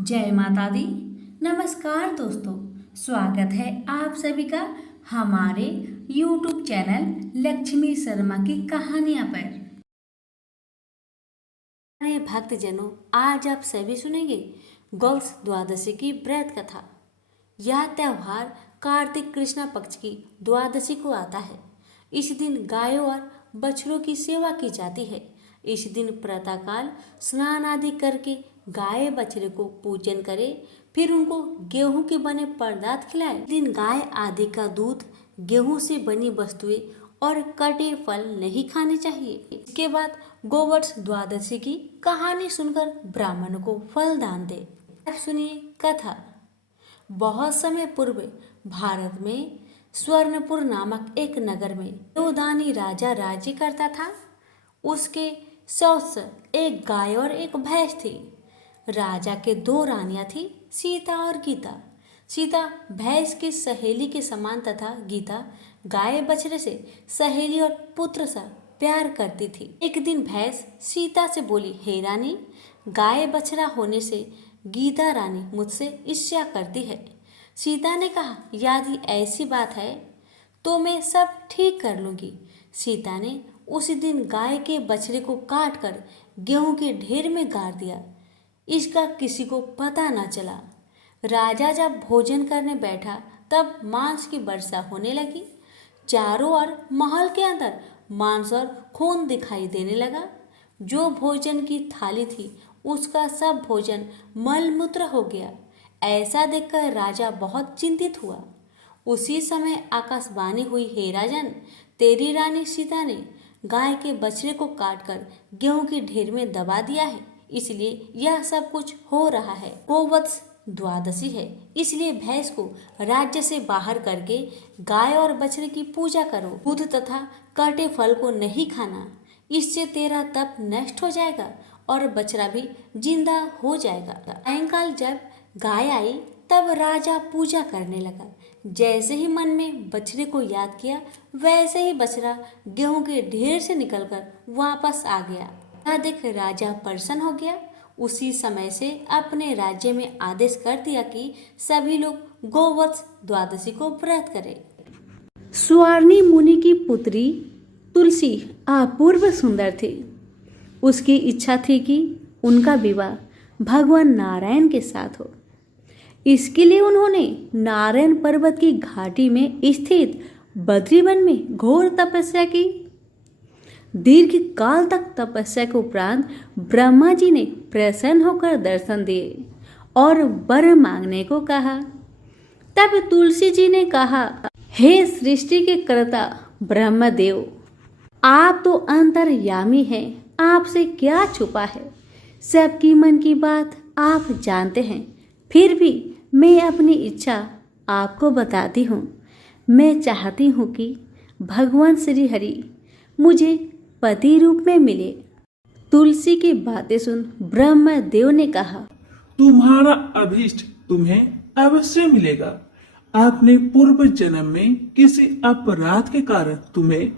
जय माता दी। नमस्कार दोस्तों, स्वागत है आप सभी का हमारे YouTube चैनल लक्ष्मी शर्मा की कहानियां पर। अरे भक्तजनों, आज आप सभी सुनेंगे गौस द्वादशी की व्रत कथा। यह त्योहार कार्तिक कृष्ण पक्ष की द्वादशी को आता है। इस दिन गायों और बछड़ों की सेवा की जाती है। इस दिन प्रातःकाल स्नान आदि करके गाय बछड़े को पूजन करे, फिर उनको गेहूं के बने पदार्थ खिलाए। इस दिन गाय आदि का दूध, गेहूं से बनी वस्तुएं और कटे फल नहीं खाने चाहिए। इसके बाद गोवर्ष द्वादशी की कहानी सुनकर ब्राह्मण को फल दान दे। अब सुनिए कथा। बहुत समय पूर्व भारत में स्वर्णपुर नामक एक नगर में देवदानी राजा राज्य करता था। उसके सौस एक गाय और एक भैंस थी। राजा के दो रानियां थी, सीता और गीता। सीता भैंस की सहेली के समान तथा गीता गाय बछड़े से सहेली और पुत्र सा प्यार करती थी। एक दिन भैंस सीता से बोली, हे रानी, गाय बछड़ा होने से गीता रानी मुझसे ईर्ष्या करती है। सीता ने कहा, यदि ऐसी बात है तो मैं सब ठीक कर लूंगी। सीता ने उसी दिन गाय के बछड़े को काट कर गेहूं के ढेर में गाड़ दिया। इसका किसी को पता न चला। राजा जब भोजन करने बैठा तब मांस की वर्षा होने लगी। चारों ओर महल के अंदर मांस और खून दिखाई देने लगा। जो भोजन की थाली थी उसका सब भोजन मलमूत्र हो गया। ऐसा देखकर राजा बहुत चिंतित हुआ। उसी समय आकाशवाणी हुई, हे राजन, तेरी रानी सीता ने गाय के बछड़े को काटकर गेहूं के ढेर में दबा दिया है, इसलिए यह सब कुछ हो रहा है। गोवत्स द्वादशी है, इसलिए भैंस को राज्य से बाहर करके गाय और बछड़े की पूजा करो। दूध तथा कटे फल को नहीं खाना, इससे तेरा तप नष्ट हो जाएगा और बछड़ा भी जिंदा हो जाएगा। सायंकाल जब गाय आई तब राजा पूजा करने लगा। जैसे ही मन में बछड़े को याद किया, वैसे ही बछड़ा गेहूं के ढेर से निकलकर वापस आ गया। यह देख राजा प्रसन्न हो गया। उसी समय से अपने राज्य में आदेश कर दिया कि सभी लोग गोवत्स द्वादशी को व्रत करें। स्वर्णी मुनि की पुत्री तुलसी अपूर्व सुंदर थी। उसकी इच्छा थी कि उनका विवाह भगवान नारायण के साथ हो। इसके लिए उन्होंने नारायण पर्वत की घाटी में स्थित बद्रीवन में घोर तपस्या की। दीर्घ काल तक तपस्या के उपरांत ब्रह्मा जी ने प्रसन्न होकर दर्शन दिए और वर मांगने को कहा। तब तुलसी जी ने कहा, हे सृष्टि के कर्ता ब्रह्मदेव, आप तो अंतर्यामी हैं, आपसे क्या छुपा है। सबकी मन की बात आप जानते हैं। फिर भी मैं अपनी इच्छा आपको बताती हूँ। मैं चाहती हूँ कि भगवान श्री हरि मुझे पति रूप में मिले। तुलसी की बातें सुन ब्रह्मदेव ने कहा, तुम्हारा अभीष्ट तुम्हें अवश्य मिलेगा। आपने पूर्व जन्म में किसी अपराध के कारण तुम्हें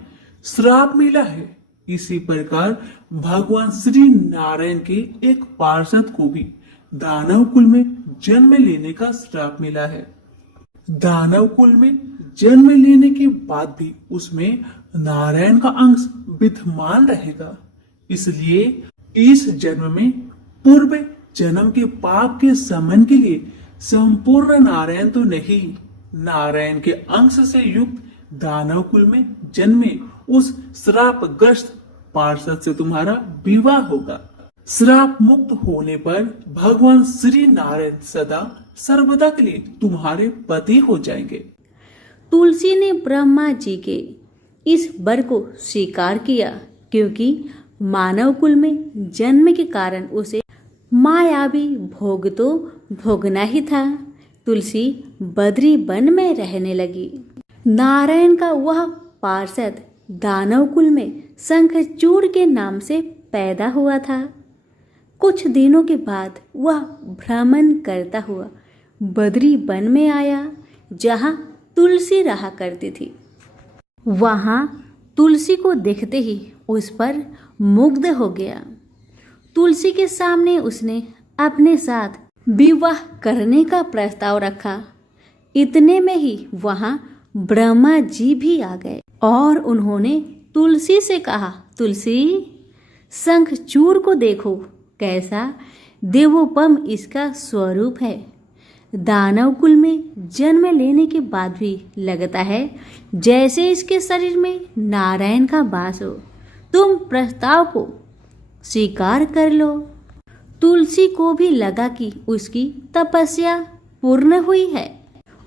श्राप मिला है। इसी प्रकार भगवान श्री नारायण के एक पार्षद को भी दानव कुल में जन्म लेने का श्राप मिला है। दानव कुल में जन्म लेने के बाद भी उसमें नारायण का अंश विद्यमान रहेगा। इसलिए इस जन्म में पूर्व जन्म के पाप के शमन के लिए संपूर्ण नारायण तो नहीं, नारायण के अंश से युक्त दानव कुल में जन्मे उस श्रापग्रस्त पार्षद से तुम्हारा विवाह होगा। श्राप मुक्त होने पर भगवान श्री नारायण सदा सर्वदा के लिए तुम्हारे पति हो जाएंगे। तुलसी ने ब्रह्मा जी के इस वर को स्वीकार किया, क्योंकि मानव कुल में जन्म के कारण उसे मायावी भोग तो भोगना ही था। तुलसी बद्री वन में रहने लगी। नारायण का वह पार्षद दानव कुल में शंखचूड़ के नाम से पैदा हुआ था। कुछ दिनों के बाद वह भ्रमण करता हुआ बद्री वन में आया, जहाँ तुलसी रहा करती थी। वहाँ तुलसी को देखते ही उस पर मुग्ध हो गया। तुलसी के सामने उसने अपने साथ विवाह करने का प्रस्ताव रखा। इतने में ही वहां ब्रह्मा जी भी आ गए और उन्होंने तुलसी से कहा, तुलसी, शंखचूड़ को देखो, कैसा देवोपम इसका स्वरूप है। दानव कुल में जन्म लेने के बाद भी लगता है जैसे इसके शरीर में नारायण का वास हो। तुम प्रस्ताव को स्वीकार कर लो। तुलसी को भी लगा कि उसकी तपस्या पूर्ण हुई है,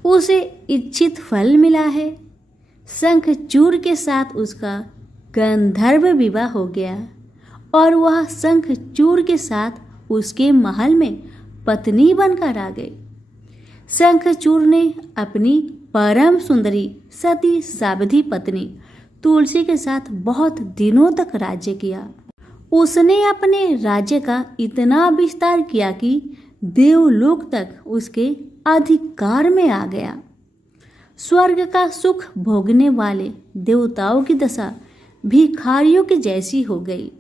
उसे इच्छित फल मिला है। शंखचूड़ के साथ उसका गंधर्व विवाह हो गया और वह शंखचूड़ के साथ उसके महल में पत्नी बनकर आ गई। शंखचूड़ ने अपनी परम सुंदरी सती सावधि पत्नी तुलसी के साथ बहुत दिनों तक राज्य किया। उसने अपने राज्य का इतना विस्तार किया कि देवलोक तक उसके अधिकार में आ गया। स्वर्ग का सुख भोगने वाले देवताओं की दशा भिखारियों की जैसी हो गई।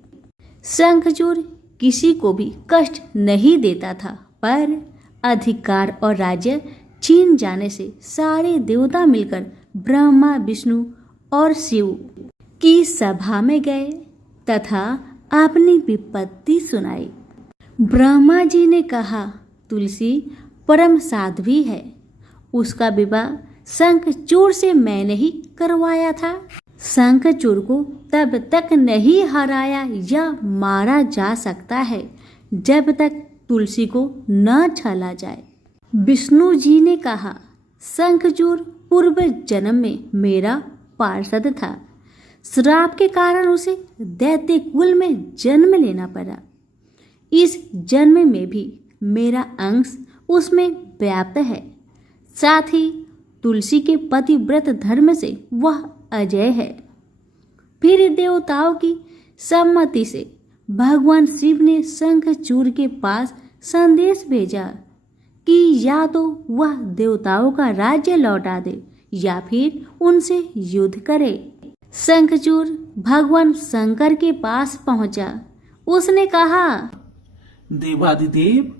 शंखचूड़ किसी को भी कष्ट नहीं देता था, पर अधिकार और राज्य छीन जाने से सारे देवता मिलकर ब्रह्मा, विष्णु और शिव की सभा में गए तथा अपनी विपत्ति सुनाई। ब्रह्मा जी ने कहा, तुलसी परम साध्वी है, उसका विवाह शंखचूड़ से मैंने ही करवाया था। शंखचूड़ को तब तक नहीं हराया या मारा जा सकता है जब तक तुलसी को न छला जाए। विष्णु जी ने कहा, शंखचूड़ पूर्व जन्म में मेरा पार्षद था। श्राप के कारण उसे दैत्य कुल में जन्म लेना पड़ा। इस जन्म में भी मेरा अंश उसमें व्याप्त है। साथ ही तुलसी के पतिव्रत धर्म से वह अजय है। फिर देवताओं की सम्मति से भगवान शिव ने शंखचूड़ के पास संदेश भेजा कि या तो वह देवताओं का राज्य लौटा दे या फिर उनसे युद्ध करे। शंखचूड़ भगवान शंकर के पास पहुंचा। उसने कहा, देवादिदेव,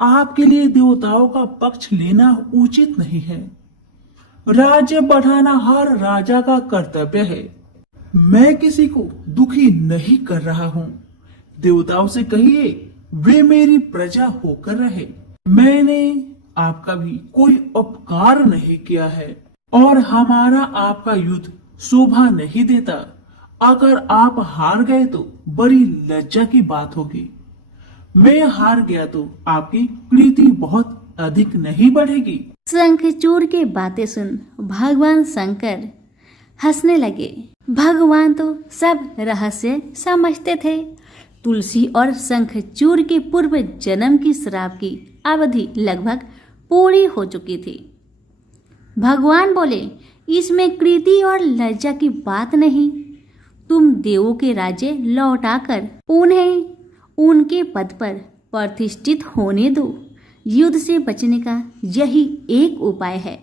आपके लिए देवताओं का पक्ष लेना उचित नहीं है। राज्य बढ़ाना हर राजा का कर्तव्य है। मैं किसी को दुखी नहीं कर रहा हूँ। देवताओं से कहिए वे मेरी प्रजा होकर रहे। मैंने आपका भी कोई उपकार नहीं किया है और हमारा आपका युद्ध शोभा नहीं देता। अगर आप हार गए तो बड़ी लज्जा की बात होगी। मैं हार गया तो आपकी प्रीति बहुत अधिक नहीं बढ़ेगी। शंखचूड़ के बातें सुन भगवान शंकर हंसने लगे। भगवान तो सब रहस्य समझते थे। तुलसी और शंखचूड़ के पूर्व जन्म की श्राप की अवधि लगभग पूरी हो चुकी थी। भगवान बोले, इसमें कृति और लज्जा की बात नहीं। तुम देवों के राज्य लौटाकर उन्हें उनके पद पर प्रतिष्ठित होने दो। युद्ध से बचने का यही एक उपाय है।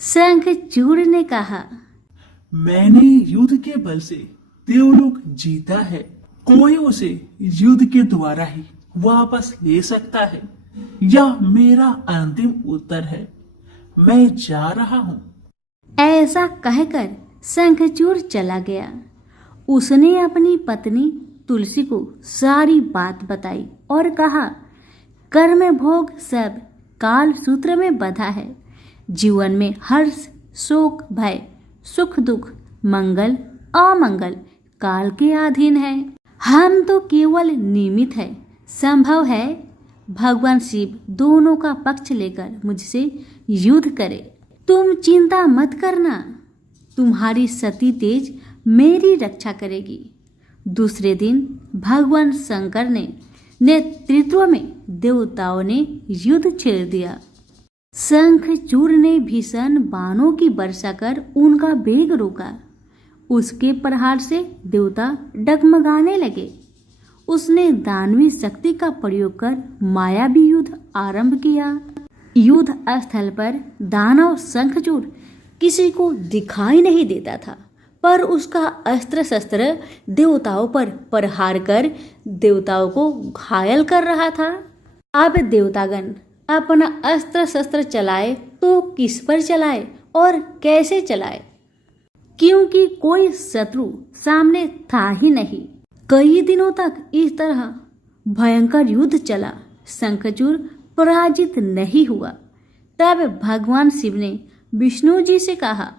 शंखचूड़ ने कहा, मैंने युद्ध के बल से देवलोक जीता है। कोई उसे युद्ध के द्वारा ही वापस ले सकता है। यह मेरा अंतिम उत्तर है। मैं जा रहा हूँ। ऐसा कहकर शंखचूड़ चला गया। उसने अपनी पत्नी तुलसी को सारी बात बताई और कहा, कर्म भोग सब काल सूत्र में बंधा है। जीवन में हर्ष, शोक, भय, सुख, दुख, मंगल, अमंगल काल के अधीन है। हम तो केवल निमित्त है। संभव है भगवान शिव दोनों का पक्ष लेकर मुझसे युद्ध करे। तुम चिंता मत करना, तुम्हारी सती तेज मेरी रक्षा करेगी। दूसरे दिन भगवान शंकर ने नेतृत्व में देवताओं ने युद्ध छेड़ दिया। शंखचूड़ ने भीषण बाणों की वर्षा कर उनका वेग रोका। उसके प्रहार से देवता डगमगाने लगे। उसने दानवी शक्ति का प्रयोग कर मायावी युद्ध आरंभ किया। युद्ध स्थल पर दानव शंखचूड़ किसी को दिखाई नहीं देता था, पर उसका अस्त्र शस्त्र देवताओं पर प्रहार कर देवताओं को घायल कर रहा था। अब देवतागण अपना अस्त्र शस्त्र चलाए तो किस पर चलाए और कैसे चलाए, क्योंकि कोई शत्रु सामने था ही नहीं। कई दिनों तक इस तरह भयंकर युद्ध चला। शंखचूड़ पराजित नहीं हुआ। तब भगवान शिव ने विष्णु जी से कहा,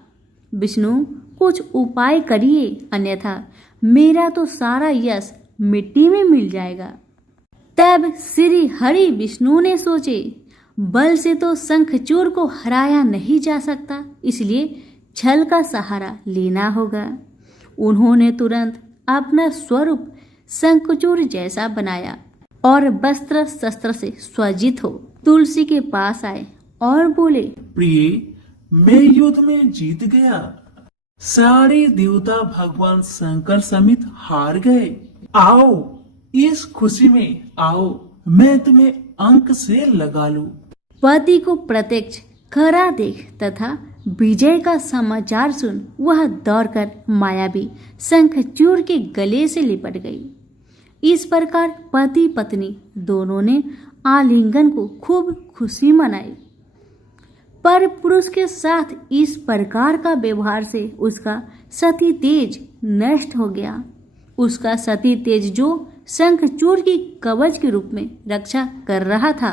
विष्णु कुछ उपाय करिए, अन्यथा मेरा तो सारा यश मिट्टी में मिल जाएगा। तब श्री हरि विष्णु ने सोचे, बल से तो शंखचूड़ को हराया नहीं जा सकता, इसलिए छल का सहारा लेना होगा। उन्होंने तुरंत अपना स्वरूप शंखचूड़ जैसा बनाया और वस्त्र शस्त्र से सज्जित हो तुलसी के पास आए और बोले, प्रिय, मैं युद्ध में जीत गया। सारे देवता भगवान शंकर समेत हार गए। आओ, इस खुशी में आओ, मैं तुम्हें अंक से लगा लूं। पति को प्रत्यक्ष खरा देख तथा विजय का समाचार सुन वह दौड़कर मायावी शंखचूड़ के गले से लिपट गई। इस प्रकार पति पत्नी दोनों ने आलिंगन को खूब खुशी मनाई। पर पुरुष के साथ इस प्रकार का व्यवहार से उसका सती तेज नष्ट हो गया। उसका सती तेज जो शंखचूड़ की कवच के रूप में रक्षा कर रहा था,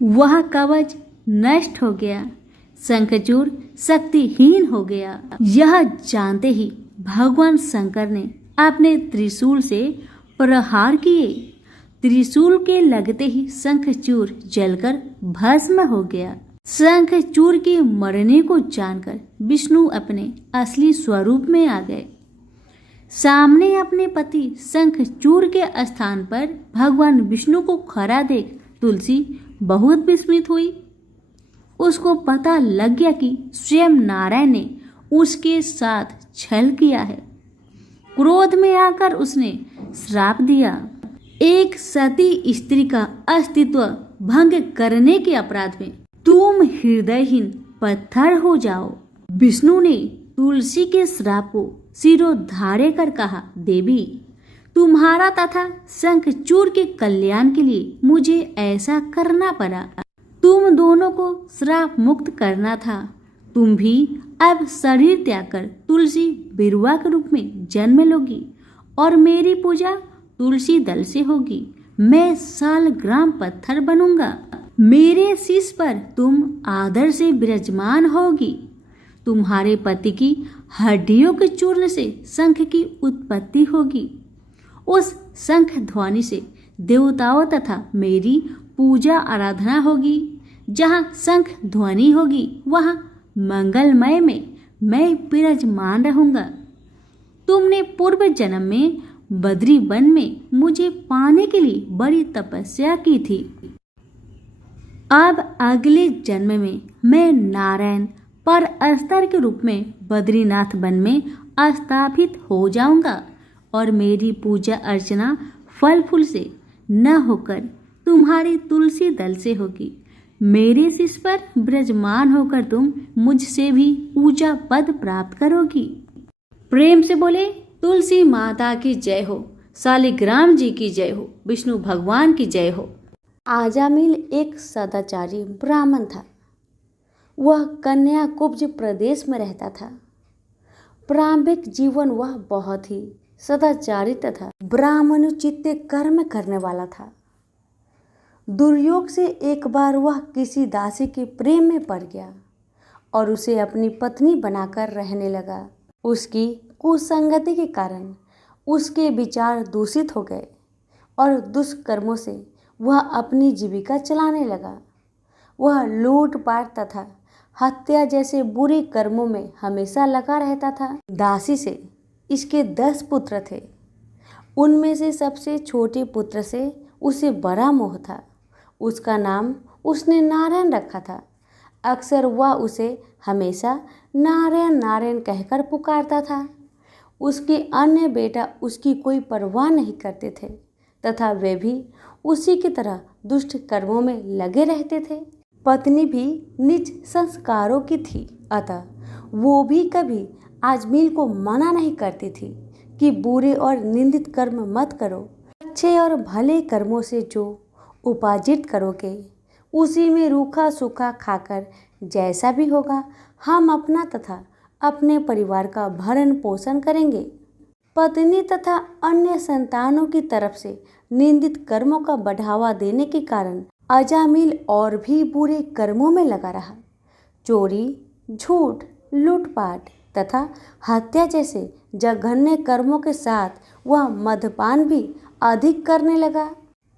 वह कवच नष्ट हो गया। शंखचूड़ शक्तिहीन हो गया। यह जानते ही भगवान शंकर ने अपने त्रिशूल से प्रहार किए। त्रिशूल के लगते ही शंखचूड़ जलकर भस्म हो गया। शंखचूड़ के मरने को जानकर विष्णु अपने असली स्वरूप में आ गए। सामने अपने पति शंखचूड़ के स्थान पर भगवान विष्णु को खड़ा देख तुलसी बहुत विस्मित हुई। उसको पता लग गया कि स्वयं नारायण ने उसके साथ छल किया है। क्रोध में आकर उसने श्राप दिया, एक सती स्त्री का अस्तित्व भंग करने के अपराध में तुम हृदयहीन पत्थर हो जाओ। विष्णु ने तुलसी के श्राप को सिरोधार्य कर कहा, देवी, तुम्हारा तथा शंखचूड़ के कल्याण के लिए मुझे ऐसा करना पड़ा। तुम दोनों को श्राप मुक्त करना था। तुम भी अब शरीर त्याग कर तुलसी बिरुवा के रूप में जन्म लोगी और मेरी पूजा तुलसी दल से होगी। मैं सालग्राम पत्थर बनूंगा। मेरे शीश पर तुम आदर से विराजमान होगी। तुम्हारे पति की हड्डियों के चूर्ण से शंख की उत्पत्ति होगी। उस शंख ध्वनि से देवताओं तथा मेरी पूजा आराधना होगी। जहाँ शंख ध्वनि होगी वहाँ मंगलमय में मैं विराजमान रहूंगा। तुमने पूर्व जन्म में बद्री वन में मुझे पाने के लिए बड़ी तपस्या की थी। अब अगले जन्म में मैं नारायण पर अस्तर के रूप में बद्रीनाथ वन में स्थापित हो जाऊंगा और मेरी पूजा अर्चना फल फूल से न होकर तुम्हारी तुलसी दल से होगी। मेरे शीश पर विराजमान होकर तुम मुझसे भी पूजा पद प्राप्त करोगी। प्रेम से बोले, तुलसी माता की जय हो, शालिग्राम जी की जय हो, विष्णु भगवान की जय हो। आजामिल एक सदाचारी ब्राह्मण था। वह कन्याकुब्ज प्रदेश में रहता था। प्रारंभिक जीवन वह बहुत ही सदाचारी तथा ब्राह्मणोचित कर्म करने वाला था। दुर्योग से एक बार वह किसी दासी के प्रेम में पड़ गया और उसे अपनी पत्नी बनाकर रहने लगा। उसकी कुसंगति के कारण उसके विचार दूषित हो गए और दुष्कर्मों से वह अपनी जीविका चलाने लगा। वह लूटपाट तथा हत्या जैसे बुरे कर्मों में हमेशा लगा रहता था। दासी से इसके 10 पुत्र थे। उनमें से सबसे छोटे पुत्र से उसे बड़ा मोह था। उसका नाम उसने नारायण रखा था। अक्सर वह उसे हमेशा नारायण नारायण कहकर पुकारता था। उसके अन्य बेटा उसकी कोई परवाह नहीं करते थे तथा वे भी उसी की तरह दुष्ट कर्मों में लगे रहते थे। पत्नी भी नीच संस्कारों की थी, अतः वो भी कभी आजमील को मना नहीं करती थी कि बुरे और निंदित कर्म मत करो। अच्छे और भले कर्मों से जो उपार्जित करोगे, उसी में रूखा सूखा खाकर जैसा भी होगा हम अपना तथा अपने परिवार का भरण पोषण करेंगे। पत्नी तथा अन्य संतानों की तरफ से निंदित कर्मों का बढ़ावा देने के कारण अजामिल और भी बुरे कर्मों में लगा रहा। चोरी, झूठ, लूटपाट तथा हत्या जैसे जघन्य कर्मों के साथ वह मद्यपान भी अधिक करने लगा,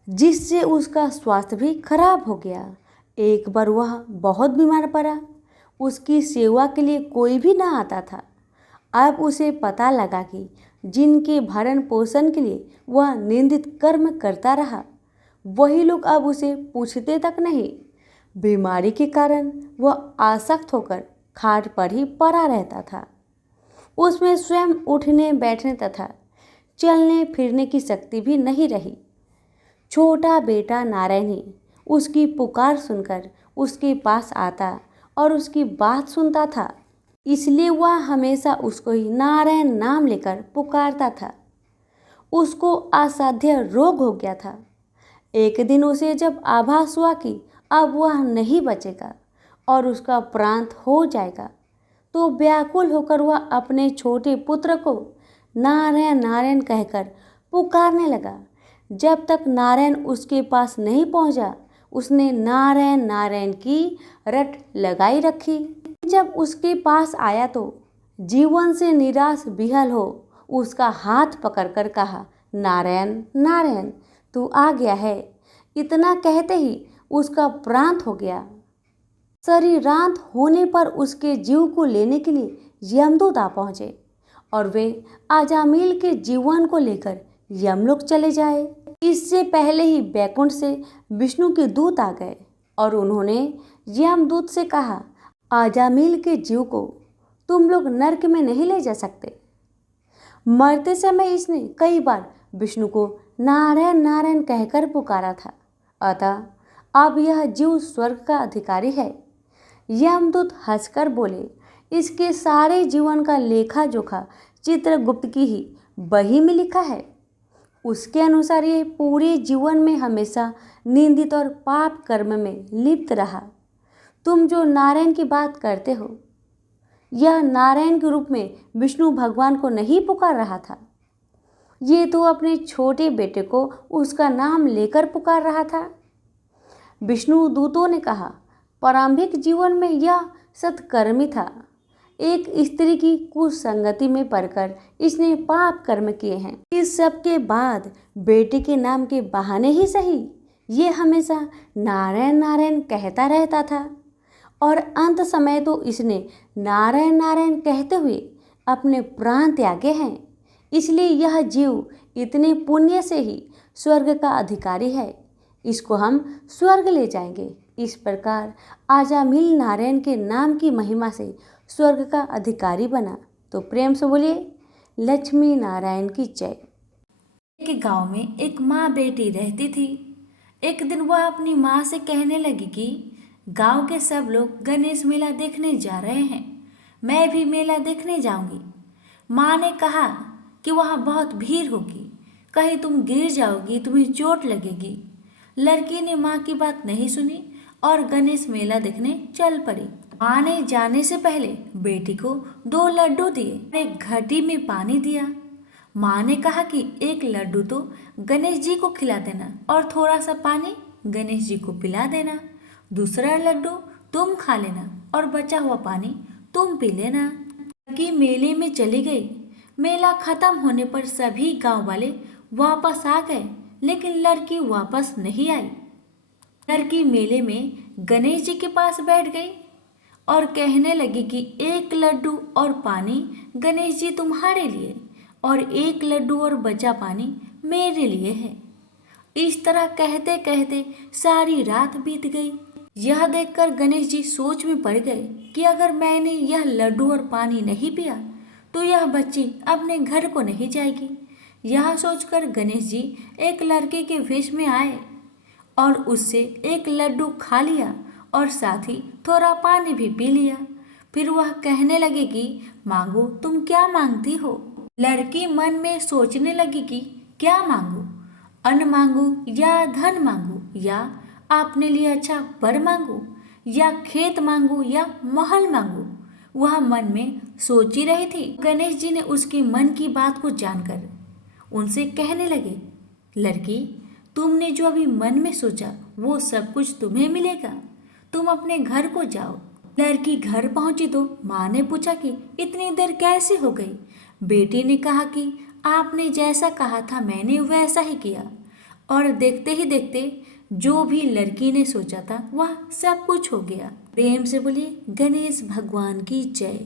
जिससे उसका स्वास्थ्य भी खराब हो गया। एक बार वह बहुत बीमार पड़ा। उसकी सेवा के लिए कोई भी ना आता था। अब उसे पता लगा कि जिनके भरण पोषण के लिए वह निंदित कर्म करता रहा, वही लोग अब उसे पूछते तक नहीं। बीमारी के कारण वह आसक्त होकर खाट पर ही पड़ा रहता था। उसमें स्वयं उठने बैठने तथा चलने फिरने की शक्ति भी नहीं रही। छोटा बेटा नारायण ही उसकी पुकार सुनकर उसके पास आता और उसकी बात सुनता था, इसलिए वह हमेशा उसको ही नारायण नाम लेकर पुकारता था। उसको असाध्य रोग हो गया था। एक दिन उसे जब आभास हुआ कि अब वह नहीं बचेगा और उसका प्राण हो जाएगा, तो व्याकुल होकर वह अपने छोटे पुत्र को नारायण नारायण कहकर पुकारने लगा। जब तक नारायण उसके पास नहीं पहुंचा, उसने नारायण नारायण की रट लगाई रखी। जब उसके पास आया तो जीवन से निराश विहल हो उसका हाथ पकड़कर कहा, नारायण नारायण तू आ गया है। इतना कहते ही उसका प्राण हो गया। शरीरांत होने पर उसके जीव को लेने के लिए यमदूत आ पहुंचे और वे अजामिल के जीवन को लेकर यमलोक चले जाए। इससे पहले ही बैकुंठ से विष्णु के दूत आ गए और उन्होंने यमदूत से कहा, अजामिल के जीव को तुम लोग नरक में नहीं ले जा सकते। मरते समय इसने कई बार विष्णु को नारायण नारायण कहकर पुकारा था, अतः अब यह जीव स्वर्ग का अधिकारी है। यमदूत हंसकर बोले, इसके सारे जीवन का लेखा जोखा चित्रगुप्त की ही बही में लिखा है। उसके अनुसार यह पूरे जीवन में हमेशा निंदित और पाप कर्म में लिप्त रहा। तुम जो नारायण की बात करते हो, यह नारायण के रूप में विष्णु भगवान को नहीं पुकार रहा था। ये तो अपने छोटे बेटे को उसका नाम लेकर पुकार रहा था। विष्णु दूतों ने कहा, प्रारंभिक जीवन में यह सत्कर्मी था। एक स्त्री की कुसंगति में पड़कर इसने पाप कर्म किए हैं। इस सब के बाद बेटे के नाम के बहाने ही सही ये हमेशा नारायण नारायण कहता रहता था और अंत समय तो इसने नारायण नारायण कहते हुए अपने प्राण त्यागे हैं। इसलिए यह जीव इतने पुण्य से ही स्वर्ग का अधिकारी है। इसको हम स्वर्ग ले जाएंगे। इस प्रकार अजामिल नारायण के नाम की महिमा से स्वर्ग का अधिकारी बना। तो प्रेम से बोलिए, लक्ष्मी नारायण की जय। एक गांव में एक माँ बेटी रहती थी। एक दिन वह अपनी माँ से कहने लगी कि गांव के सब लोग गणेश मेला देखने जा रहे हैं, मैं भी मेला देखने जाऊंगी। माँ ने कहा कि वहाँ बहुत भीड़ होगी, कहीं तुम गिर जाओगी, तुम्हें चोट लगेगी। लड़की ने माँ की बात नहीं सुनी और गणेश मेला देखने चल पड़ी। माँ ने जाने से पहले बेटी को 2 लड्डू दिए, एक घटी में पानी दिया। माँ ने कहा कि एक लड्डू तो गणेश जी को खिला देना और थोड़ा सा पानी गणेश जी को पिला देना। दूसरा लड्डू तुम खा लेना और बचा हुआ पानी तुम पी लेना। लड़की मेले में चली गई। मेला खत्म होने पर सभी गांव वाले वापस आ गए, लेकिन लड़की वापस नहीं आई। लड़की मेले में गणेश जी के पास बैठ गई और कहने लगी कि एक लड्डू और पानी गणेश जी तुम्हारे लिए और एक लड्डू और बचा पानी मेरे लिए है। इस तरह कहते कहते सारी रात बीत गई। यह देखकर गणेश जी सोच में पड़ गए कि अगर मैंने यह लड्डू और पानी नहीं पिया तो यह बच्ची अपने घर को नहीं जाएगी। यह सोचकर गणेश जी एक लड़के के वेश में आए और उससे एक लड्डू खा लिया और साथ ही थोड़ा पानी भी पी लिया। फिर वह कहने लगे कि मांगो, तुम क्या मांगती हो। लड़की मन में सोचने लगी कि क्या मांगू, अन्न मांगू या धन मांगू या अपने लिए अच्छा वर मांगू या खेत मांगू या महल मांगू, वह मन में सोच ही रही थी। गणेश जी ने उसके मन की बात को जानकर उनसे कहने लगे, लड़की, तुमने जो अभी मन में सोचा वो सब कुछ तुम्हें मिलेगा, तुम अपने घर को जाओ। लड़की घर पहुंची तो माँ ने पूछा कि इतनी देर कैसे हो गई। बेटी ने कहा कि आपने जैसा कहा था मैंने वैसा ही किया, और देखते ही देखते जो भी लड़की ने सोचा था वह सब कुछ हो गया। प्रेम से बोलिए गणेश भगवान की जय।